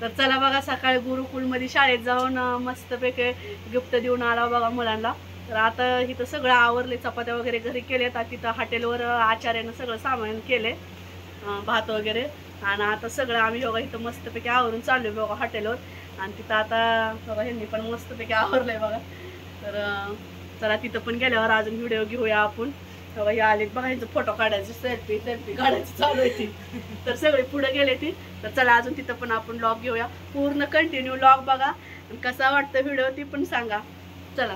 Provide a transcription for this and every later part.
तर चला बघा, सकाळी गुरुकुलमध्ये शाळेत जाऊन मस्तपैकी गिफ्ट देऊन आला बघा मुलांना. तर आता इथं सगळं आवरले, चपात्या वगैरे घरी केलेत. तिथं हॉटेलवर आचार्यानं सगळं सामान केले, भात वगैरे. आणि आता सगळं आम्ही बघा इथं मस्तपैकी आवरून चाललो बघा हॉटेलवर. आणि तिथं आता बघा ह्यांनी पण मस्तपैकी आवरलंय बघा. तर चला तिथं पण गेल्यावर अजून व्हिडिओ घेऊया आपण. बघा हे आलेत बघा, ह्यांचं फोटो काढायचे, सेल्फी काढायची चालू आहे ती. तर सगळे पुढे गेले ती. तर चला अजून तिथं पण आपण व्लॉग घेऊया, पूर्ण कंटिन्यू व्लॉग बघा. कसा वाटतं व्हिडिओ ती पण सांगा. चला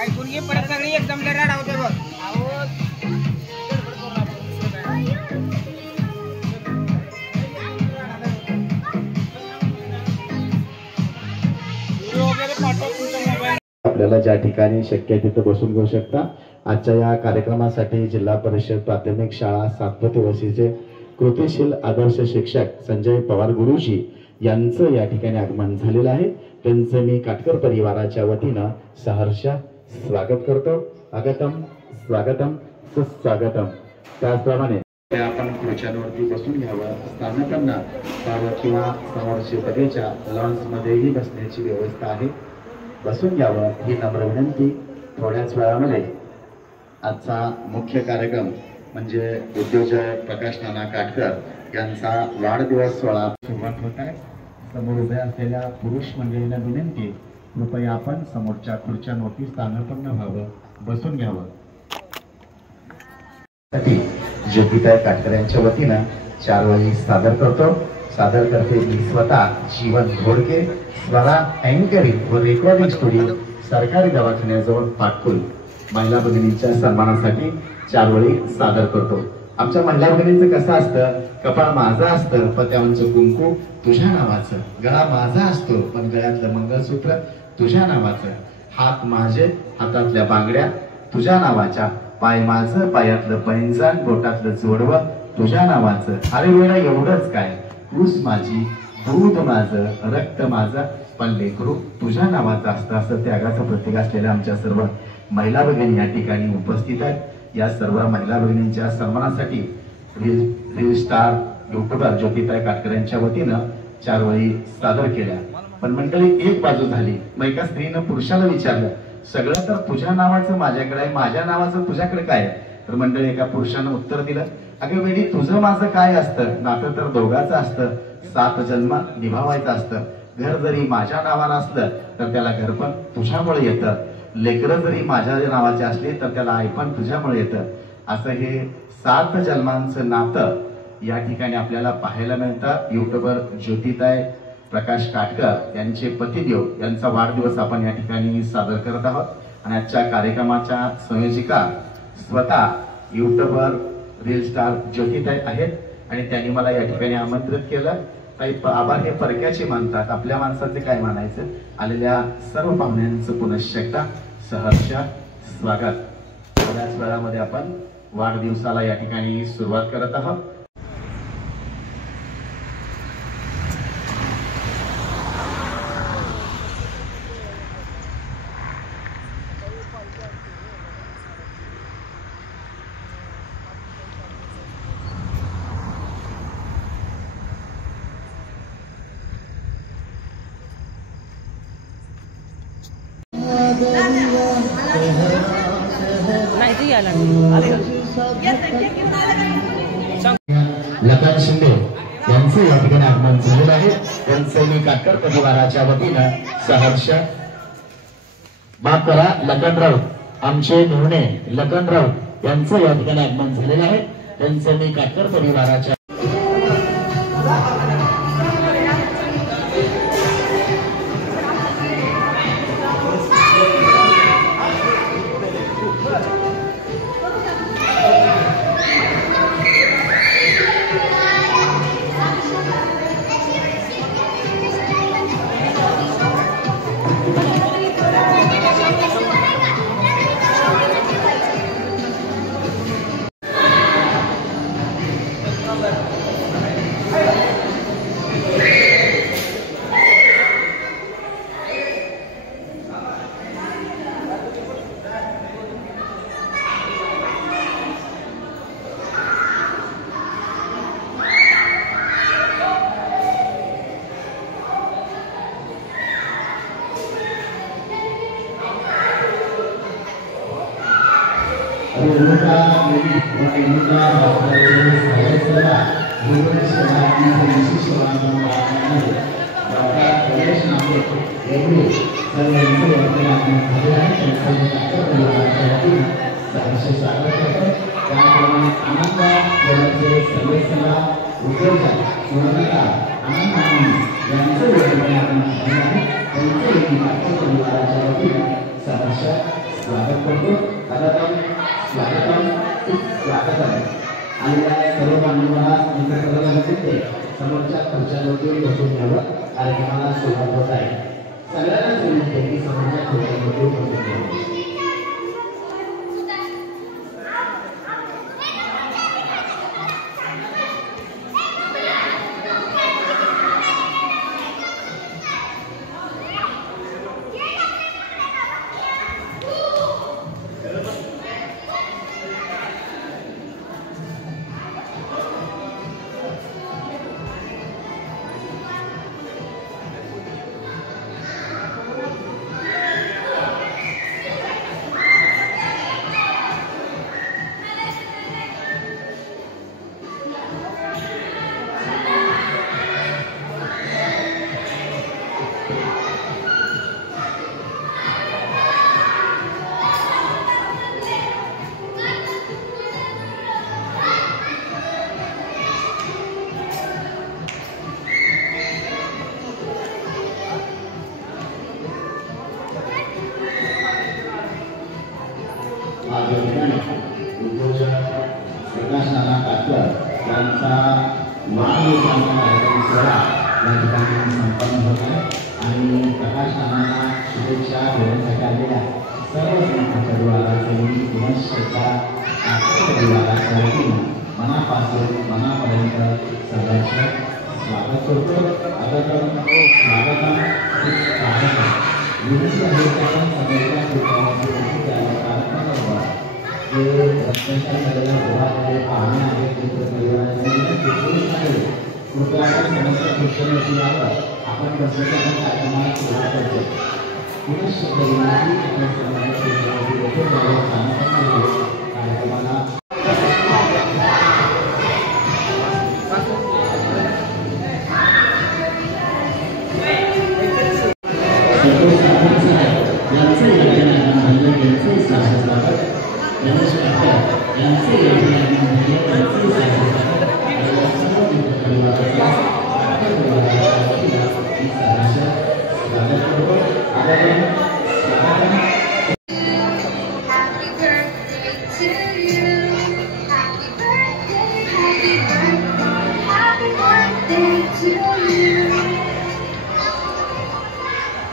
ऐकून घे परत सगळी एकदम लढा होते बघ. आपल्याला ज्या ठिकाणी शक्य आहे तिथे बसून घेऊ शकता. आजच्या या कार्यक्रमासाठी जिल्हा परिषद प्राथमिक शाळा सातपती वसीचे कृतिशील आदर्श शिक्षक संजय पवार गुरुजी यांचं या ठिकाणी आगमन झालेलं आहे. त्यांचं मी काटकर परिवाराच्या वतीनं सहर्ष स्वागत करतो. आगतम स्वागतम सुस्वागतम. त्याचप्रमाणे आपण खुर्च्यांवरती बसून घ्यावं. स्थानकांना किंवा समोरची बगीच्या लॉन्समध्येही बसण्याची व्यवस्था आहे, बसून घ्यावं ही नम्र विनंती. थोड्याच वेळामध्ये आजचा मुख्य कार्यक्रम म्हणजे उद्योजक प्रकाश नाना काटकर यांचा वाढदिवस सोहळा सुरुवात होत आहे. समोर उभ्या असलेल्या पुरुष मंडळींना विनंती, कृपया आपण समोरच्या खुर्च्यांवरती स्थानापन्न व्हावं, बसून घ्यावं. ज्योतिताई काटकर यांच्या वतीनं 4 वळी सादर करतो. सादर करते मी स्वतः जीवन घोडके, स्वरा अँकरिंग व रेकॉर्डिंग स्टुडिओ, सरकारी दवाखान्याजवळ पाटकुल. महिला भगिनींच्या सन्मानासाठी 4 वळी सादर करतो. आमच्या महिला भगिनींचं कसं असतं, कपाळ माझं असतं पत्यावरचं कुंकू तुझ्या नावाचं, गळा माझा असतो पण गळ्यातलं मंगळसूत्र तुझ्या नावाचं, हात माझे हातातल्या बांगड्या तुझ्या नावाच्या, पाय माझं पायातलं पैंजण बोटातलं जोडवं तुझ्या नावाचं. अरे वेळा एवढंच काय, ऊस माझी दूध माझं रक्त माझं पण लेकरू तुझ्या नावाचं असतं. असं त्यागाचं प्रतीक असलेल्या आमच्या सर्व महिला भगिनी या ठिकाणी उपस्थित आहेत. या सर्व महिला भगिनींच्या सन्मानासाठी रील स्टार युट्यूबर ज्योतिताई काटकर यांच्या वतीनं 4 वळी सादर केल्या. पण मंडळी एक बाजू झाली. मग एका स्त्रीनं पुरुषाला विचारलं, सगळं तर तुझ्या नावाचं माझ्याकडे आहे, माझ्या नावाचं तुझ्याकडे काय आहे? तर मंडळी एका पुरुषानं उत्तर दिलं, अगं वेळी तुझं माझं काय असतं, नातं तर दोघाचं असतं, 7 जन्म निभावायचं असतं. घर जरी माझ्या नावानं असलं तर त्याला घर पण तुझ्यामुळे येतं, लेकरं जरी माझ्या नावाचे असले तर त्याला आई पण तुझ्यामुळे येतं. असं हे 7 जन्मांचं नातं या ठिकाणी आपल्याला पाहायला मिळतं. युट्यूबर ज्योतिताई प्रकाश काटकर यांचे पतिदेव यांचा वाढदिवस आपण या ठिकाणी सादर करत आहोत. आणि आजच्या कार्यक्रमाच्या संयोजिका स्वतः युट्यूबर रील स्टार ज्योतिताई आहेत आणि त्यांनी मला या ठिकाणी आमंत्रित केलं. ताई आभार हे परक्याचे मानतात, आपल्या माणसाचे काय मानायचं. आलेल्या सर्व पाहुण्यांचं पुनश्च एकदा सहर्ष स्वागत. थोड्याच वेळामध्ये आपण वाढदिवसाला या ठिकाणी सुरुवात करत आहोत. लखन शिंदे यांचं या ठिकाणी आगमन झालेलं आहे. त्यांचं मी काटकर परिवाराच्या वतीनं सहर्ष माफ करा लखन राऊत आमचे निर्णय लखन राऊत यांचं या ठिकाणी आगमन झालेलं आहे. त्यांचं मी काटकर परिवाराच्या समोरच्या खुर्च्यांवरून बसून घ्यावं. कार्यक्रमाला सुरुवात होत आहे. सगळ्यांनाच विनंती आहे की समोरच्या खुर्च्यांवरून बसून घ्यावं.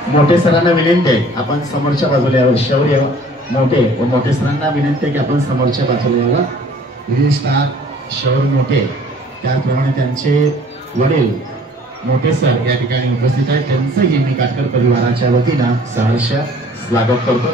मोठे सरांना विनंती आहे आपण समोरच्या बाजूला यावं. शौर्य मोठे व मोठे सरांना विनंती आहे की आपण समोरच्या बाजूला यावं. विशेषतः शौर्य मोठे त्याचप्रमाणे त्यांचे वडील मोठे सर या ठिकाणी उपस्थित आहेत. त्यांचंही मी काटकर परिवाराच्या वतीनं सहर्ष स्वागत करतो.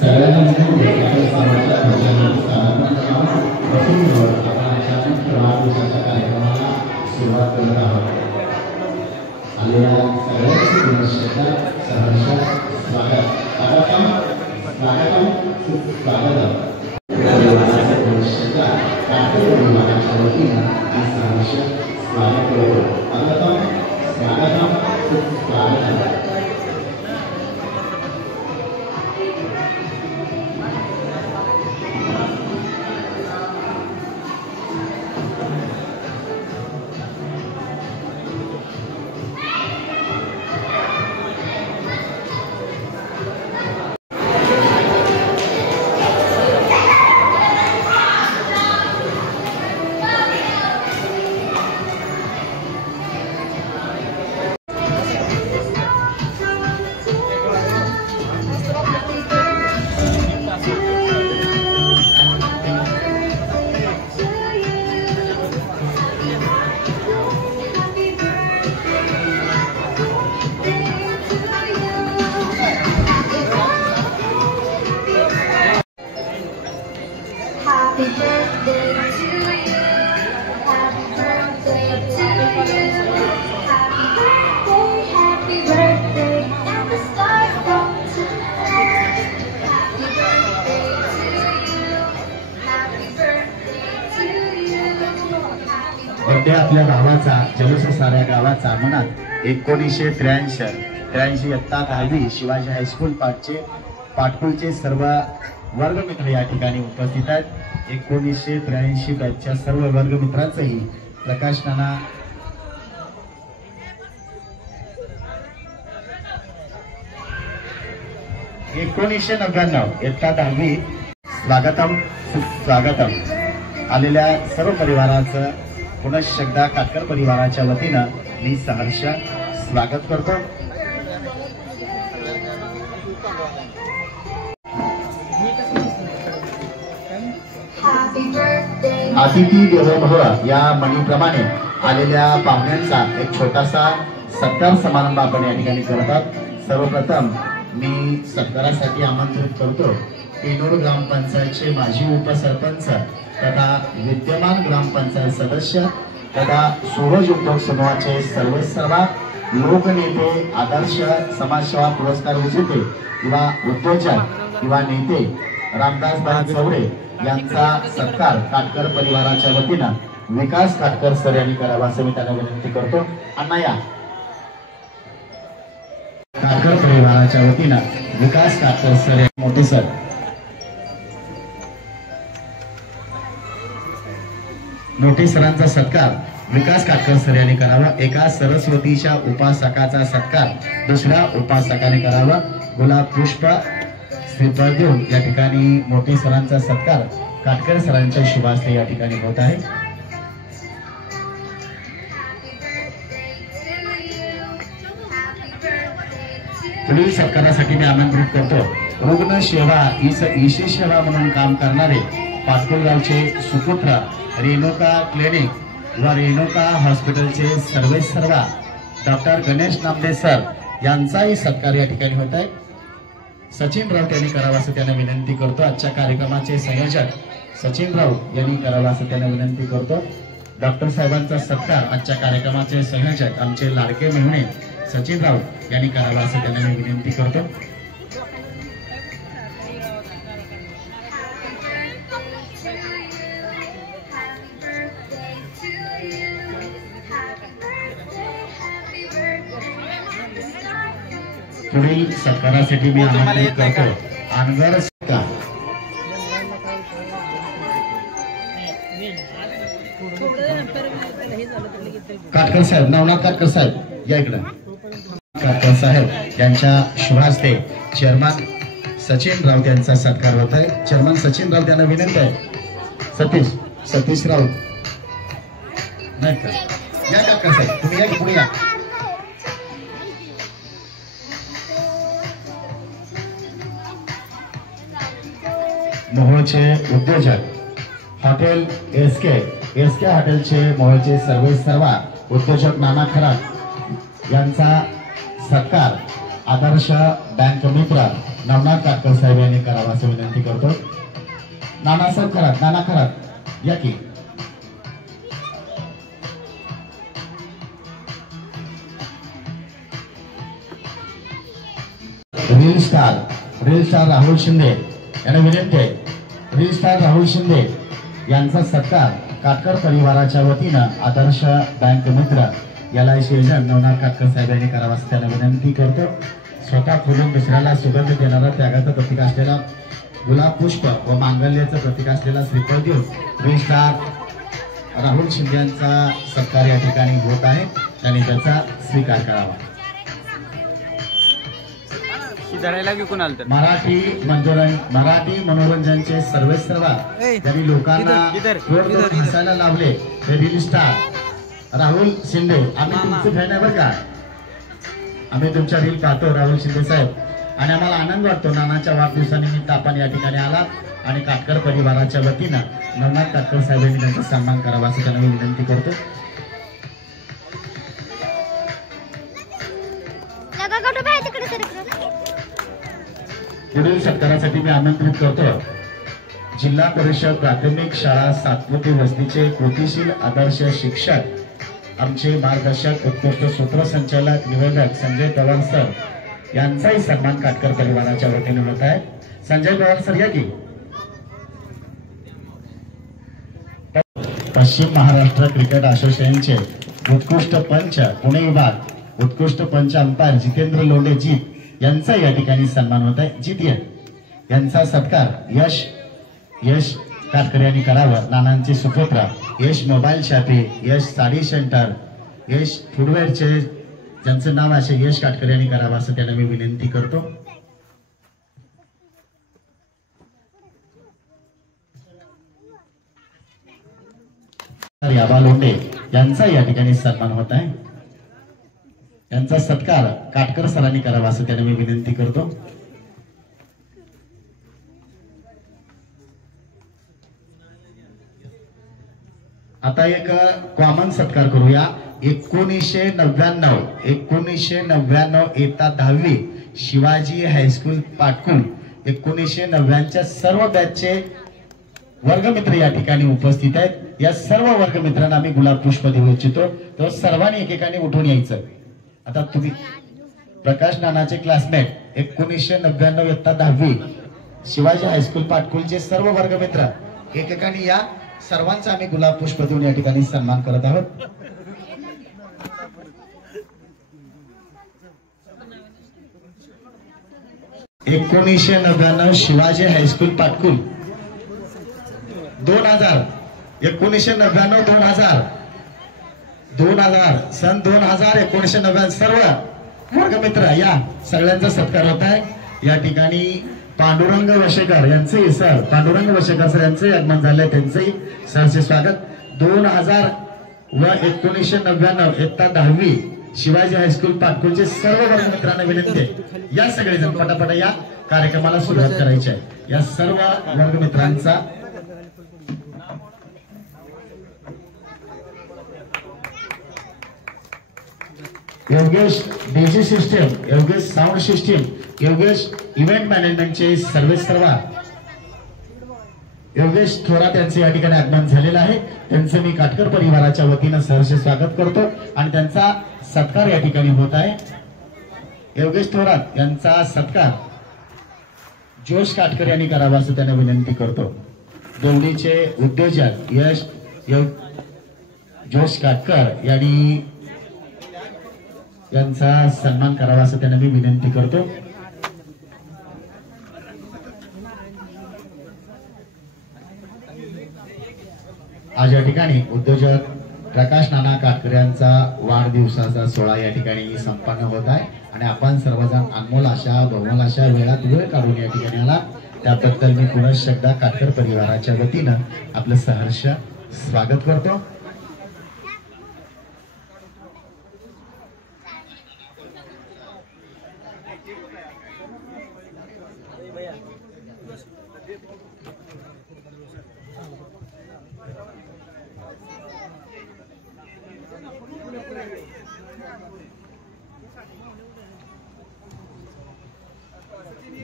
सगळ्यांना सुरुवात करत आहोत. आलेल्या सगळ्यांचे दिनशेषात सहर्ष स्वागत. स्वागतम स्वागतम स्वागतम. परिवाराच्या दिनशेषात काटकर परिवाराच्या वतीनं मी सहर्ष स्वागत करतो. स्वागतम स्वागतम स्वागतम. बड्डे आपल्या गावाचा जलूस साऱ्या गावाचा मनात 1983 इयत्ता 10वी शिवाजी हायस्कूल पाटकुलचे सर्व वर्गमित्र या ठिकाणी उपस्थित आहेत. 1983 बॅचच्या सर्व वर्गमित्रांचंही प्रकाश नाना इयत्ता 10वी स्वागतम स्वागतम. आलेल्या सर्व परिवाराचं पुनश्च एकदा काटकर परिवाराच्या वतीनं मी सहर्ष स्वागत करतो. अतिथी देवो भव या म्हणीप्रमाणे आलेल्या पाहुण्यांचा एक छोटासा सत्कार समारंभ आपण या ठिकाणी करतात. सर्वप्रथम मी सत्कारासाठी आमंत्रित करतो पेनोर ग्रामपंचायतचे माजी उपसरपंच तथा विद्यमान ग्रामपंचायत सदस्य तथा सूरज उद्योग समूहाचे सर्व लोकनेते, आदर्श समाजसेवा पुरस्कार विजेते किंवा उद्योजक किंवा नेते रामदास भाई चौरे यांचा सत्कार काटकर परिवाराच्या वतीनं विकास काटकर सर यांनी करावा असं मी त्यांना विनंती करतो. अण्णा या. काटकर परिवाराच्या वतीनं विकास काटकर सर मोठे सर. मोठे सरांचा सत्कार विकास काटकर सर यांनी करावा. एका सरस्वतीच्या उपासकाचा सत्कार दुसऱ्या उपासकाने करावा. गुलाब पुष्प श्रीफळ देऊन या ठिकाणी मोठे सरांचा सत्कार काटकर सरांच्या शुभास्ते या ठिकाणी होत आहे. पुढील सत्कारासाठी मी आमंत्रित करतो रुग्ण सेवा ईशी सेवा म्हणून काम करणारे पाटकुलगावचे सुपुत्र रेणुका क्लिनिक व रेणुका हॉस्पिटलचे सर्व डॉक्टर गणेश नामदे सर यांचाही सत्कार या ठिकाणी होत आहे. सचिन राऊत यांनी करावा असं त्यांना विनंती करतो. आजच्या कार्यक्रमाचे संयोजक सचिन राऊत यांनी करावा असं त्यांना विनंती करतो. डॉक्टर साहेबांचा सत्कार आजच्या कार्यक्रमाचे संयोजक आमचे लाडके मेहुणे सचिन राऊत यांनी करावा असं त्यांना मी विनंती करतो. पुढील सत्कारासाठी मी आमंत्रित करतो अनगर सत्कार. काटकर साहेब, नवनाथ काटकर साहेब या इकडे. काटकर साहेब यांच्या शुभास्ते चेअरमन सचिन राऊत यांचा सत्कार होत आहे. चेअरमन सचिन राऊत यांना विनंती आहे. सतीश राऊत नाही का या. काटकर साहेब तुम्ही या पुढे या. मोहोळचे उद्योजक हॉटेल एसके हॉटेलचे मोहोळचे सर्व उद्योजक नाना खरात यांचा सत्कार आदर्श बँक मित्र नवनाथ काटकर साहेब यांनी करावा असं विनंती करतो. नाना खरात या की. रील स्टार राहुल शिंदे यांना विनंती आहे, रील स्टार राहुल शिंदे यांचा सत्कार काटकर परिवाराच्या वतीनं आदर्श बँक मित्र LIC एजंट नवनाथ काटकर साहेब यांनी करावा असं त्यांना विनंती करतो. स्वतः फुलून दुसऱ्याला सुगंध देणारा त्यागाचं प्रतीक असलेला गुलाब पुष्प व मांगल्याचं प्रतीक असलेला श्रीफळ देऊन रील स्टार राहुल शिंदे यांचा सत्कार या ठिकाणी होत आहे. त्यांनी त्याचा स्वीकार करावा. मराठी मनोरंजनचे सर्वेसर्वा त्यांनी लोकांना हसायला लावले ते रील स्टार राहुल शिंदे. आम्ही तुमचे फॅन आहे बरं का, आम्ही तुमच्या रील पाहतो राहुल शिंदे साहेब, आणि आम्हाला आनंद वाटतो नानाच्या वाढदिवसानिमित्त आपण या ठिकाणी आलात आणि काटकर परिवाराच्या वतीनं नवनाथ काटकर साहेब यांनी त्यांचा सन्मान करावा असं त्यांना मी विनंती करतो. पुढील सत्कारासाठी मी आमंत्रित करतो जिल्हा परिषद प्राथमिक शाळा सातपुते वस्तीचे कृतीशील आदर्श शिक्षक आमचे मार्गदर्शक उत्कृष्ट सूत्रसंचालक निवेदक संजय पवार सर यांचाही सन्मान काटकर परिवाराच्या वतीने होत आहे. संजय पवार सर या की. पश्चिम महाराष्ट्र क्रिकेट असोसिएशनचे उत्कृष्ट पंच पुणे विभाग उत्कृष्ट पंच अंपायर जितेंद्र लोंढे जीत यांचा या ठिकाणी सन्मान होत आहे. जीत यांचा सत्कार यश काटकर यांनी करावं. नानांचे सुपुत्र यश मोबाईल शॉपी, यश साडी सेंटर, यश फुटवेअरचे ज्यांचं नाव असे यश काटकर यांनी करावं असं त्यांना मी विनंती करतो. याबा लोंढे यांचा या ठिकाणी सन्मान होत आहे. यांचा सत्कार काटकर सरांनी करावा असं त्यांना मी विनंती करतो. आता एक कॉमन सत्कार करूया. 1999 इयत्ता 10वी शिवाजी हायस्कूल पाटकुल 1999च्या सर्व बॅचचे वर्गमित्र या ठिकाणी उपस्थित आहेत. या सर्व वर्गमित्रांना आम्ही गुलाब पुष्प देऊ इच्छितो. तर सर्वांनी एकेकाने उठून यायचं. आता तुम्ही प्रकाश नानाचे क्लासमेट 1999 इयत्ता 10वी शिवाजी हायस्कूल पाटकुलचे सर्व वर्गमित्र एकेकाने या. सर्वांचा आम्ही गुलाब पुष्प देऊन या ठिकाणी सन्मान करत आहोत. शिवाजी हायस्कूल पाटकुल 2000 1999 2000 सन 2000 1999 सर्व वर्गमित्र या सगळ्यांचा सत्कार होत आहे. या ठिकाणी पांडुरंग वशेकर यांचे सर पांडुरंग वशेकर सर यांचे आगमन झाले. त्यांचेही सरचे स्वागत. 2000 व 1999 इयत्ता 10वी शिवाजी हायस्कूल पाटकुलचे सर्व वर्गमित्रांना विनंती आहे या सगळेजण पटापट या कार्यक्रमाला सुरुवात करायची आहे. या सर्व वर्गमित्रांचा Yogesh DJ system, Yogesh sound system, Yogesh event मॅनेजमेंटचे सर्वेसर्वा योगेश थोरात यांचे या ठिकाणी आगमन झालेलं आहे. त्यांचं मी काटकर परिवाराच्या वतीनं सहर्ष स्वागत करतो आणि त्यांचा सत्कार या ठिकाणी होत आहे. योगेश थोरात यांचा सत्कार जोश काटकर यांनी करावा असं त्यांना विनंती करतो. देवडीचे उद्योजक जोश काटकर यांचा सन्मान करावा असं त्यांना मी विनंती करतो. आज या ठिकाणी उद्योजक प्रकाश नाना काटकर यांचा वाढदिवसाचा सोहळा या ठिकाणी संपन्न होत आहे आणि आपण सर्वजण अनमोल अशा बहुमोल अशा वेळात वेळ काढून या ठिकाणी आला त्याबद्दल मी पुनश्च एकदा काटकर परिवाराच्या वतीनं आपलं सहर्ष स्वागत करतो.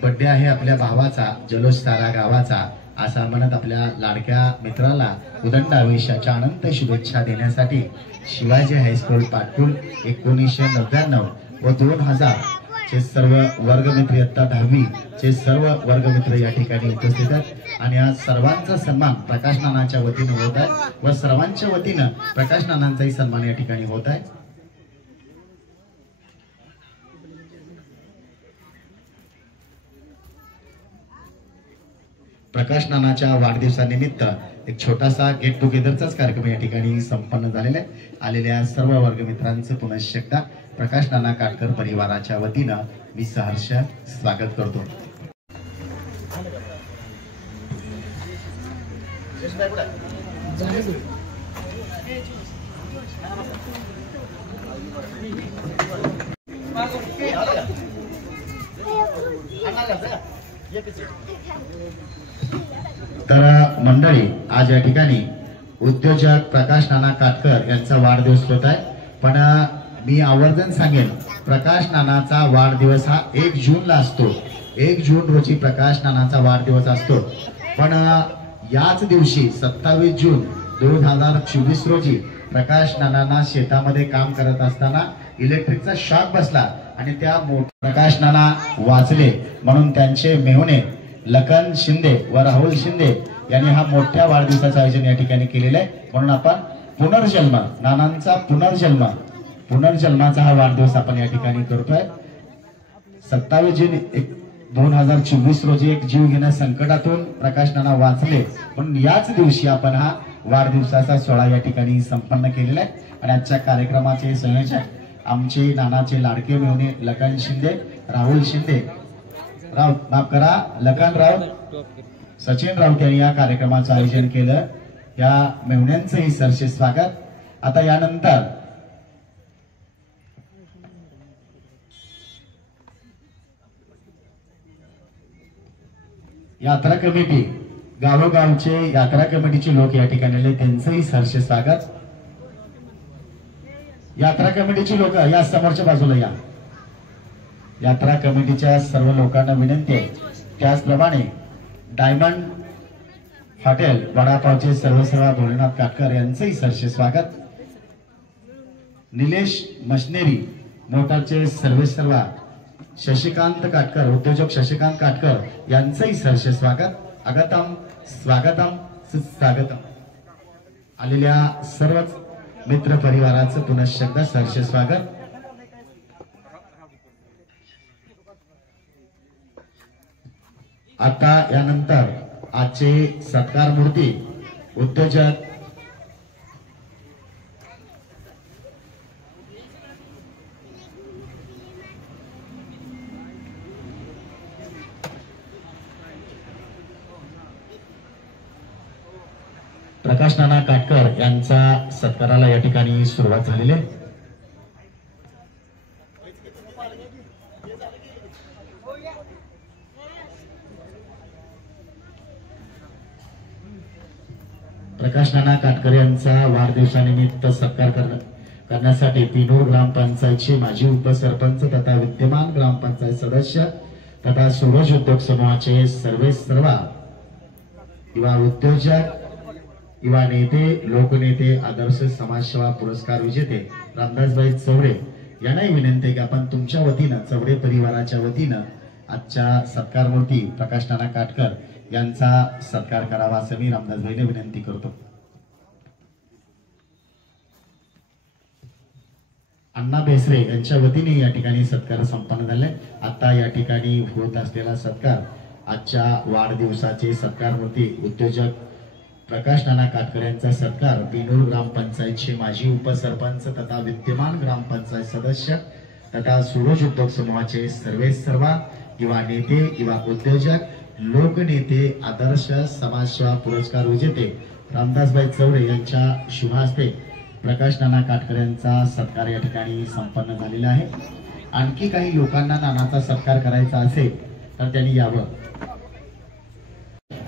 बड्डे आहे आपल्या भावाचा, जल्लोष सारा गावाचा, असा म्हणत आपल्या लाडक्या मित्राला उदंड आयुष्याच्या अनंत शुभेच्छा देण्यासाठी शिवाजी हायस्कूल पाटकुल 1999 व 2000 चे सर्व वर्गमित्र इयत्ता 10वी चे सर्व वर्गमित्र या ठिकाणी उपस्थित आहेत आणि आज सर्वांचा सन्मान प्रकाश नानाच्या वतीने होत आहे व सर्वांच्या वतीने प्रकाश नानांचाही सन्मान या ठिकाणी होत आहे। प्रकाश नानाच्या वाढदिवसानिमित्त एक छोटासा गेट टुगेदरचाच कार्यक्रम या ठिकाणी संपन्न झालेला आहे। आलेल्या सर्व वर्गमित्रांचं पुनश्च एकदा प्रकाश नाना काटकर परिवाराच्या वतीनं मी सहर्ष स्वागत करतो। तर मंडळी, आज या ठिकाणी उद्योजक प्रकाश नाना काटकर यांचा वाढदिवस होत आहे, पण मी आवर्जून सांगेन प्रकाश नानाचा वाढदिवस हा 1 जूनला असतो। 1 जून रोजी प्रकाश नानाचा वाढदिवस असतो, पण याच दिवशी 27 जून 2024 रोजी प्रकाश नानांना शेतामध्ये काम करत असताना इलेक्ट्रिकचा शॉक बसला आणि त्या प्रकाश नाना वाचले म्हणून त्यांचे मेहुणे लखन शिंदे व राहुल शिंदे यांनी हा मोठ्या वाढदिवसाचं आयोजन या ठिकाणी केलेलं आहे। म्हणून आपण पुनर्जन्म, नानांचा पुनर्जन्माचा हा वाढदिवस आपण या ठिकाणी करतोय। 27 जून 2024 रोजी एक जीव घेण्या संकटातून प्रकाश नाना वाचले म्हणून याच दिवशी आपण हा वाढदिवसाचा सोहळा या ठिकाणी संपन्न केलेला आहे। आणि आजच्या कार्यक्रमाचे संयोजक आमचे नानाचे लाडके मेहुणे लखन शिंदे, राहुल शिंदे, माफ करा लखन राऊत, सचिन राऊत यांनी या कार्यक्रमाचं आयोजन केलं। या मेहुण्यांचंही सरसे स्वागत। आता यानंतर यात्रा कमिटी, गावोगावचे यात्रा कमिटीचे लोक या ठिकाणी आले, त्यांचंही सरसे स्वागत। यात्रा कमिटीची लोक या समोरच्या बाजूला या। यात्रा कमिटीच्या सर्व लोकांना विनंती आहे, त्याचप्रमाणे डायमंड हॉटेल वडापावचे सर्वसेवा भोलेनाथ काटकर यांचंही सरसे स्वागत। निलेश मशनेरी मोटरचे सर्वेसर्वा शशिकांत काटकर, उद्योजक शशिकांत काटकर यांचंही सरसे स्वागत। आगतम स्वागतम सुस्वागतम। आलेल्या सर्वच मित्र परिवाराचं पुनश्च एकदा सरसे स्वागत। आता यानंतर आजचे सत्कार मूर्ती उद्योजक प्रकाश नाना काटकर यांचा सत्काराला या ठिकाणी सुरुवात झालेली आहे। प्रकाश नाना काटकर यांचा वाढदिवसानिमित्त सत्कार करण्यासाठी पिनूर ग्रामपंचायतचे माजी उपसरपंच तथा विद्यमान ग्रामपंचायत सदस्य तथा सूरज उद्योग समूहाचे सर्वेसर्वा युवा उद्योजक, युवा नेते, लोकनेते, आदर्श समाजसेवा पुरस्कार विजेते रामदासभाई चौरे यांनाही विनंती आहे की आपण तुमच्या वतीनं, चौरे परिवाराच्या वतीनं आजच्या सत्कार मूर्ती प्रकाश नाना काटकर यांचा सत्कार करावा असं मी रामदासभाईने विनंती करतो। अण्णा बेसरे यांच्या वतीने या ठिकाणी सत्कार संपन्न झाले। आता या ठिकाणी होत असलेला सत्कार आजच्या वाढदिवसाचे सत्कार मूर्ती उद्योजक प्रकाश नाना काटकर यांचा सत्कार बिनूर ग्रामपंचायतचे माजी उपसरपंच तथा विद्यमान ग्रामपंचायत सदस्य तथा सूरज उद्योग समूहाचे सर्वेसर्वा युवा नेते, युवा उद्योजक, लोकनेते, आदर्श समाजसेवा पुरस्कार विजेते रामदासभाई चौरे यांच्या शुभ हस्ते प्रकाश नाना काटकर यांचा सत्कार या ठिकाणी संपन्न झालेला आहे। आणखी काही लोकांना नानाचा सत्कार करायचा असेल तर त्यांनी यावं।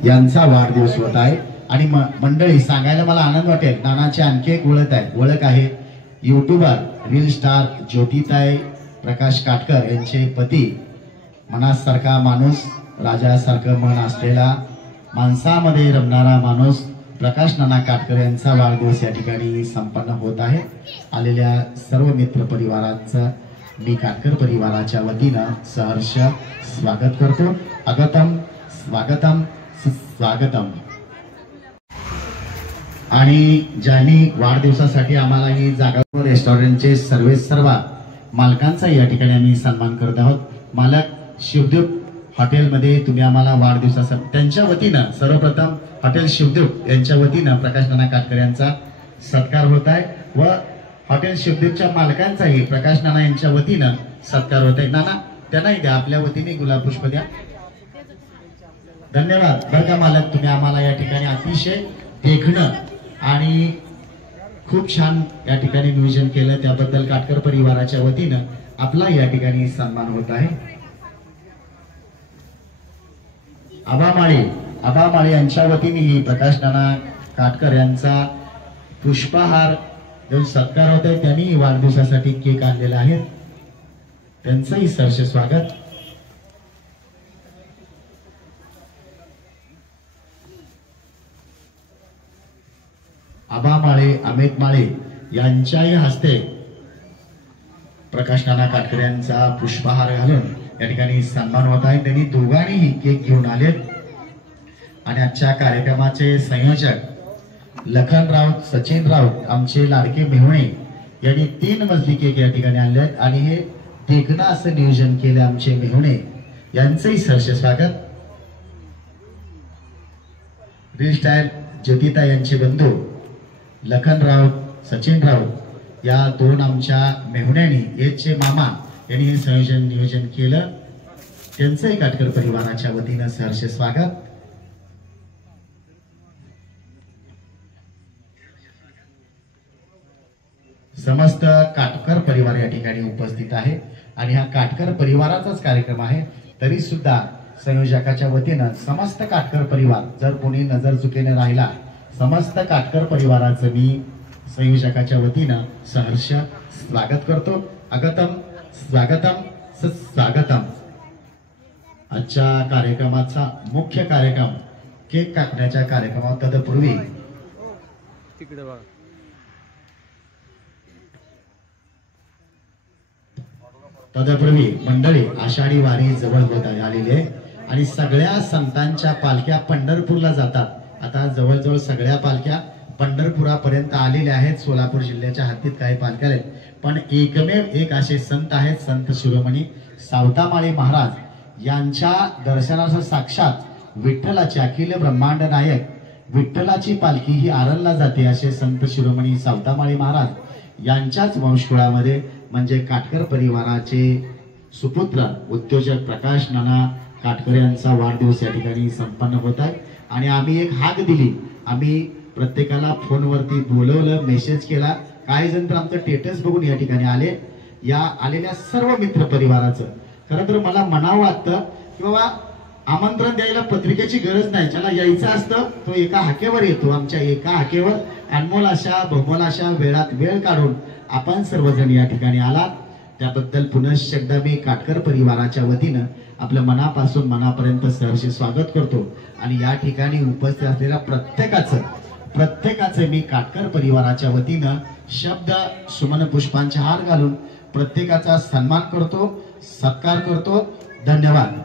यांचा वाढदिवस होत आहे आणि मंडळी सांगायला मला आनंद वाटेल, नानाची आणखी एक ओळख आहे यूट्यूबर रील स्टार ज्योतिताई प्रकाश काटकर यांचे पती, मनासारखा माणूस, राजासारखं मन असलेला, माणसामध्ये रमणारा माणूस प्रकाश नाना काटकर यांचा वाढदिवस या ठिकाणी संपन्न होत आहे। आलेल्या सर्व मित्र परिवारांचं मी काटकर परिवाराच्या वतीनं सहर्ष स्वागत करतो. अगतम स्वागतम सुस्वागतम. आणि ज्यांनी वाढदिवसासाठी आम्हाला ही जागा रेस्टॉरंटचे सर्व मालकांचा या ठिकाणी आम्ही सन्मान करत आहोत. मालक शिवदेव हॉटेलमध्ये तुम्ही आम्हाला वाढदिवसासाठी त्यांच्या वतीनं सर्वप्रथम हॉटेल शिवदेव यांच्या वतीनं प्रकाश नाना काटकर यांचा सत्कार होत आहे व हॉटेल शिवदेवच्या मालकांचाही प्रकाश नाना यांच्या वतीनं सत्कार होत आहे. नाना त्यांनाही द्या, आपल्या वतीने गुलाब पुष्प द्या. धन्यवाद बरं का मालक, तुम्ही आम्हाला या ठिकाणी अतिशय देखणं आणि खूप छान या ठिकाणी नियोजन केलं, त्याबद्दल काटकर परिवाराच्या वतीनं आपला या ठिकाणी सन्मान होत आहे. आबा माळे यांच्या वतीनेही प्रकाश नाना काटकर यांचा पुष्पहार देऊन सत्कार होत आहे. त्यांनी वाढदिवसासाठी केक आणलेला आहे, त्यांचंही सहर्ष स्वागत. आबा माळे अमित माळे यांच्याही हस्ते प्रकाश नाना काटकर यांचा पुष्पहार घालून या ठिकाणी सन्मान होत आहे. त्यांनी दोघांनीही केक घेऊन आलेत आणि आजच्या कार्यक्रमाचे संयोजक लखन राऊत सचिन राऊत आमचे लाडके मेहुणे यांनी 3 मजली केक या ठिकाणी आणले आहेत आणि हे देखणं असं नियोजन केलं आमचे मेहुणे, यांचंही सहर्ष स्वागत. रील ज्योतिता यांचे बंधू लखन राऊत सचिन राऊत या 2 आमच्या मेहुण्यांनी येचे मामा यांनी हे संयोजन नियोजन केलं, त्यांचंही काटकर परिवाराच्या वतीनं सहर्ष स्वागत. समस्त काटकर परिवार या ठिकाणी उपस्थित आहे आणि हा काटकर परिवाराचाच कार्यक्रम आहे, तरी सुद्धा संयोजकाच्या वतीनं समस्त काटकर परिवार, जर कोणी नजर चुकीने राहिला, समस्त काटकर परिवाराचं मी संयोजकाच्या वतीनं सहर्ष स्वागत करतो. अगतम स्वागतम सुस्वागतम. आजच्या कार्यक्रमाचा मुख्य कार्यक्रम केक कापण्याच्या कार्यक्रमात तत्पूर्वी मंडळी आषाढी वारी जवळ होत आलेली आहे आणि सगळ्या संतांच्या पालख्या पंढरपूरला जातात. आता जवळजवळ सगळ्या पालख्या पंढरपुरापर्यंत आलेल्या आहेत. सोलापूर जिल्ह्याच्या हद्दीत काही पालख्या आहेत, पण एकमेव एक असे संत आहेत, संत शिरोमणी सावतामाळी महाराज यांच्या दर्शनाचा साक्षात विठ्ठलाचे अखिल ब्रह्मांड नायक विठ्ठलाची पालखी ही आरणला जाते असे संत शिरोमणी सावतामाळी महाराज यांच्याच वंशकुळामध्ये म्हणजे काटकर परिवाराचे सुपुत्र उद्योजक प्रकाश नाना काटकर यांचा वाढदिवस या ठिकाणी संपन्न होत आहे आणि आम्ही एक हाक दिली, आम्ही प्रत्येकाला फोनवरती बोलवलं, मेसेज केला. काही जण तर आमचं स्टेटस बघून या ठिकाणी आले. या आलेल्या सर्व मित्र परिवाराचं खरं तर मला म्हणावं वाटतं की बाबा आमंत्रण द्यायला पत्रिकेची गरज नाही, ज्याला यायचं असतं तो एका हाकेवर येतो. आमच्या एका हाकेवर अनमोल अशा बहुमोल अशा वेळात वेळ काढून आपण सर्वजण या ठिकाणी आलात, त्याबद्दल पुनश्च एकदा मी काटकर परिवाराच्या वतीनं आपल्या मनापासून मनापर्यंत सहर्ष स्वागत करतो. आणि या ठिकाणी उपस्थित असलेल्या प्रत्येकाचे मी काटकर परिवाराच्या वतीनं शब्द सुमन पुष्पांचे हार घालून प्रत्येकाचा सन्मान करतो, सत्कार करतो. धन्यवाद.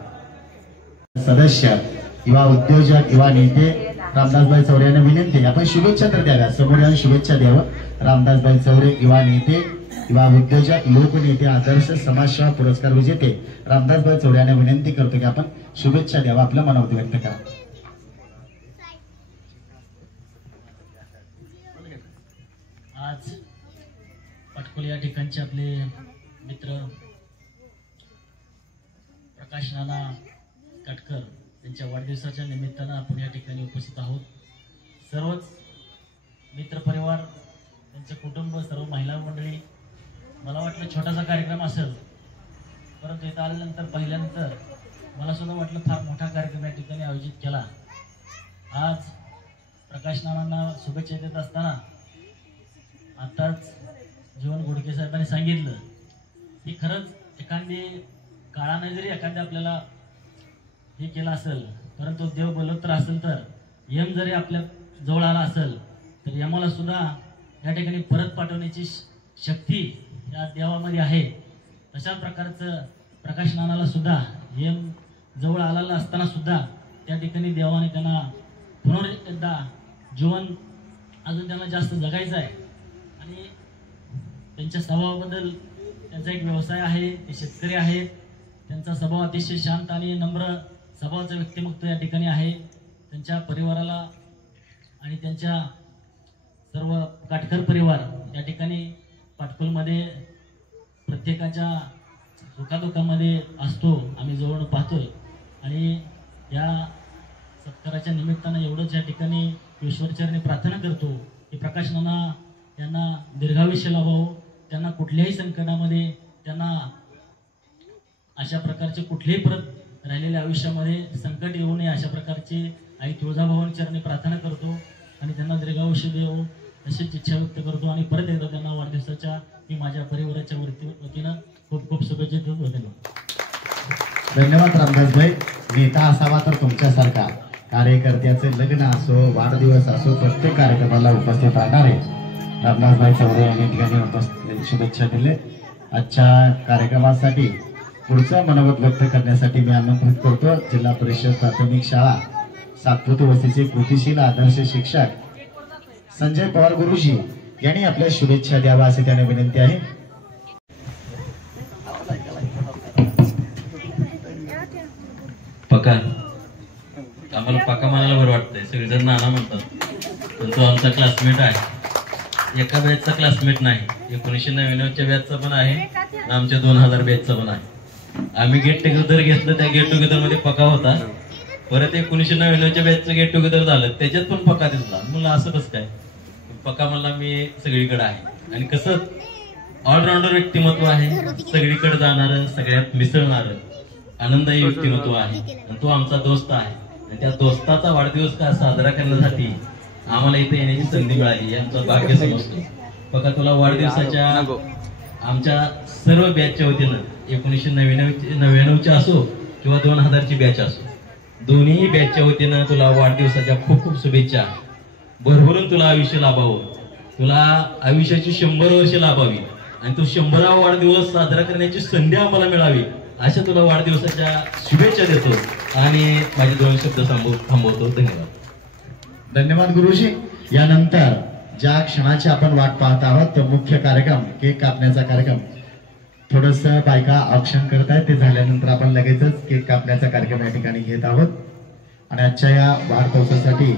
सदस्य किंवा उद्योजक किंवा नेते रामदासभाई चौरे यांना विनंती, आपण शुभेच्छा तर द्याव्या, समोर येऊन शुभेच्छा द्यावं. रामदासभाई चौरे युवा नेते किंवा उद्योजक लोकनेते आदर्श समाजसेवा पुरस्कार विजेते रामदासभाई चौरे यांना विनंती करतो की आपण शुभेच्छा द्यावा, आपलं मनोगत व्यक्त करा. आज पाटकोल या ठिकाणचे आपले मित्र प्रकाश नाना काटकर यांच्या वाढदिवसाच्या निमित्तानं आपण या ठिकाणी उपस्थित आहोत. सर्वच मित्रपरिवार, त्यांचे कुटुंब, सर्व महिला मंडळी. मला वाटलं छोटासा कार्यक्रम असेल, परंतु इथं आल्यानंतर पाहिल्यानंतर मला सुद्धा वाटलं फार मोठा कार्यक्रम या ठिकाणी आयोजित केला. आज प्रकाश नानांना शुभेच्छा देत असताना आताच जीवन घोडके साहेबांनी सांगितलं की खरंच एखादी काळाने जरी एखाद्या आपल्याला हे केलं असेल, परंतु देव बलवत्तर असेल तर यम जरी आपल्या जवळ आला असेल तर यमाला सुद्धा या ठिकाणी परत पाठवण्याची शक्ती या देवामध्ये आहे. तशा प्रकारचं प्रकाश नानाला सुद्धा हे जवळ आलेलं असताना सुद्धा त्या ठिकाणी देवाने त्यांना पुन्हा एकदा जीवन अजून त्यांना जास्त जगायचं आहे आणि त्यांच्या स्वभावाबद्दल त्यांचा एक व्यवसाय आहे, ते शेतकरी आहेत. त्यांचा स्वभाव अतिशय शांत आणि नम्र स्वभावाचं व्यक्तिमत्व या ठिकाणी आहे. त्यांच्या परिवाराला आणि त्यांच्या सर्व काटकर परिवार या ठिकाणी पाटकुलमध्ये प्रत्येकाच्या सुखादुःखामध्ये असतो, आम्ही जवळून पाहतोय. आणि या सत्काराच्या निमित्तानं एवढंच या ठिकाणी ईश्वरचरणी प्रार्थना करतो की प्रकाश नाना यांना दीर्घायुष्य लाभावं, त्यांना कुठल्याही संकटामध्ये त्यांना अशा प्रकारचे कुठल्याही परत राहिलेल्या आयुष्यामध्ये संकट येऊ नये अशा प्रकारचे आई तुळजाभवानी चरणी प्रार्थना करतो आणि त्यांना दीर्घायुष्य देवो अशीच इच्छा व्यक्त करतो. आणि परत एकदा त्यांना वाढदिवसाच्या मी माझ्या परिवाराच्या वतीनं खूप खूप शुभेच्छा देतो. धन्यवाद रामदास भाई. नेता असावा तर तुमच्यासारखा कार्यकर्त्याचे लग्न असो, वाढदिवस असो, प्रत्येक कार्यक्रमाला उपस्थित राहणारे रामदास भाई चौधरी यांनी ठिकाणी उपस्थित शुभेच्छा दिले. आजच्या कार्यक्रमासाठी पुढचं मनोगत व्यक्त करण्यासाठी मी आमंत्रित करतो जिल्हा परिषद प्राथमिक शाळा सातपुते वस्तीचे कृतिशील आदर्श शिक्षक संजय पवार गुरुजी यांनी आपल्या शुभेच्छा द्यावा असे त्यांना विनंती आहे. पका आम्हाला पका म्हणायला बरं वाटतंय, सगळेजण नाना म्हणतात, पण तो आमचा क्लासमेट आहे. एका बॅचचा क्लासमेट नाही, 1999च्या बॅचचा पण आहे आणि आमच्या 2000 बॅचचा पण आहे. आम्ही गेट टुगेदर घेतलं, त्या गेट टुगेदर मध्ये पका होता. परत 1999च्या बॅचचं गेट टुगेदर झालं, त्याच्यात पण पका दिसला. म्हणलं असं कसं काय, पका म्हणला मी सगळीकडे आहे. आणि कसं ऑलराऊंडर व्यक्तिमत्व आहे, सगळीकडे जाणारं, सगळ्यात मिसळणारं आनंददायी व्यक्तिमत्व आहे. आणि तो आमचा दोस्त आहे. आणि त्या दोस्ताचा वाढदिवस का साजरा करण्यासाठी आम्हाला इथे येण्याची संधी मिळाली, आमचं भाग्य समजतो. पका तुला वाढदिवसाच्या आमच्या सर्व बॅचच्या वतीनं 1999च्या असो किंवा 2000ची बॅच असो, दोन्ही बॅचच्या वतीनं तुला वाढदिवसाच्या खूप खूप शुभेच्छा. भरभरून तुला आयुष्य लाभावं, तुला आयुष्याची 100 वर्ष लाभावी आणि तो 100वा वाढदिवस साजरा करण्याची संधी आम्हाला मिळावी अशा तुला वाढदिवसाच्या शुभेच्छा देतो आणि माझे 2 शब्द थांबवतो. धन्यवाद. धन्यवाद गुरुजी. यानंतर ज्या क्षणाची आपण वाट पाहत आहोत तो मुख्य कार्यक्रम केक कापण्याचा कार्यक्रम. थोडस बायका औक्षण करतायत, ते झाल्यानंतर आपण लगेचच केक कापण्याचा कार्यक्रम या ठिकाणी घेत आहोत. आणि आजच्या या वाढदिवसासाठी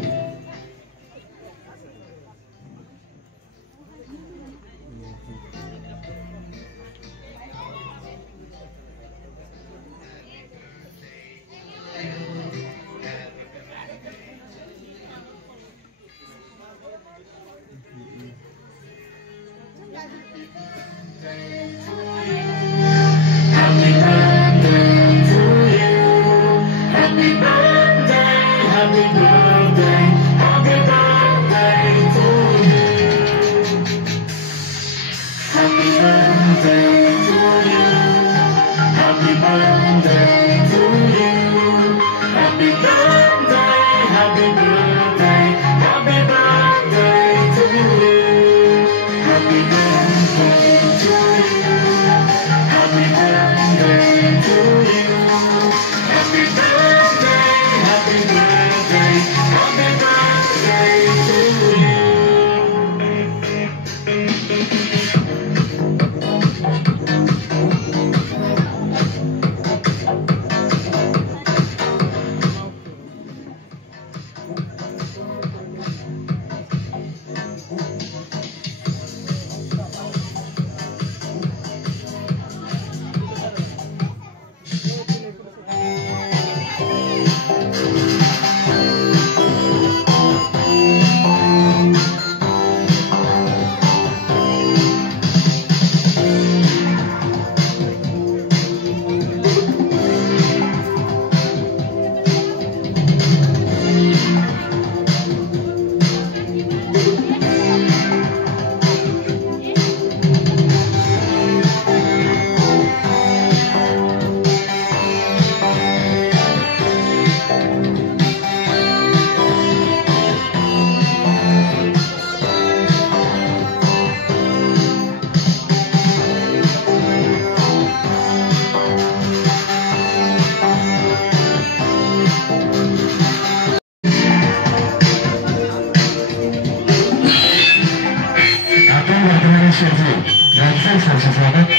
यांचं सहर्ष स्वागत.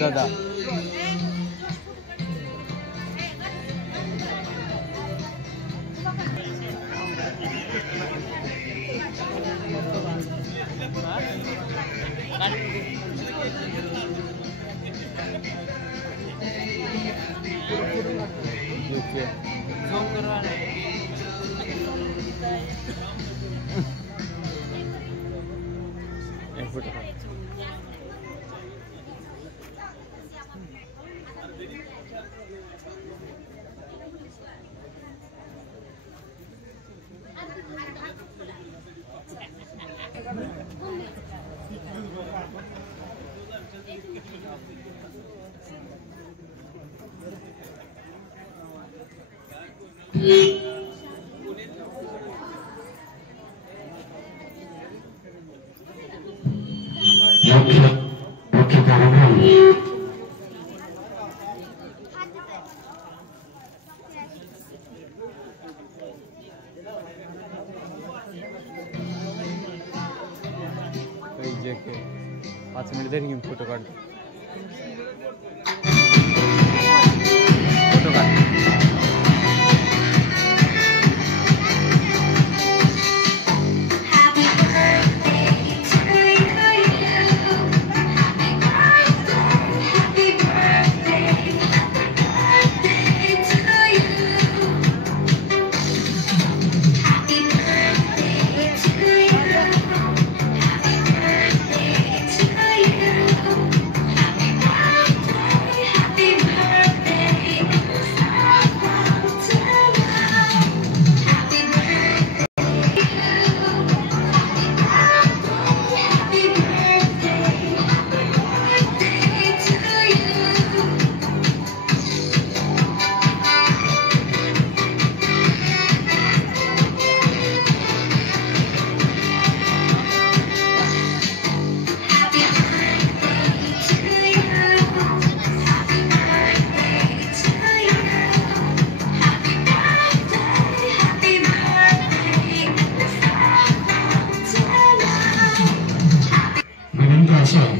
दादा मुख्य कार्यक्रम पाहिजे 5 मिनिट तरी घेऊन फोटो काढ.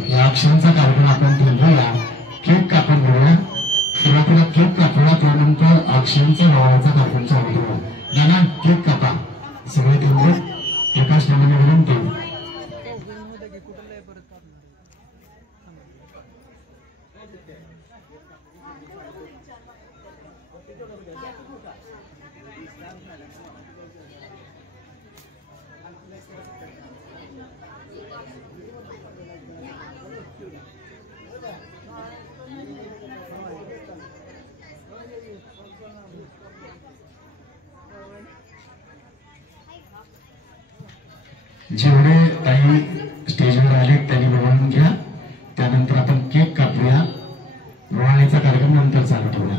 या अक्षरांचा कार्यक्रम आपण ठेवूया. केक कापून घेऊया. सुरुवातीला केक कापूया, त्यानंतर अक्षरांचा गावाचा कार्यक्रम चालू ठेवूया. त्यांना केक कापा सगळे ठेवले एकाच प्रमाणे विनंती. जेवढे काही स्टेजवर आले त्यांनी बोलवून घ्या. त्यानंतर आपण केक कापूया. रोहाणीचा कार्यक्रम नंतर चालू ठेवूया.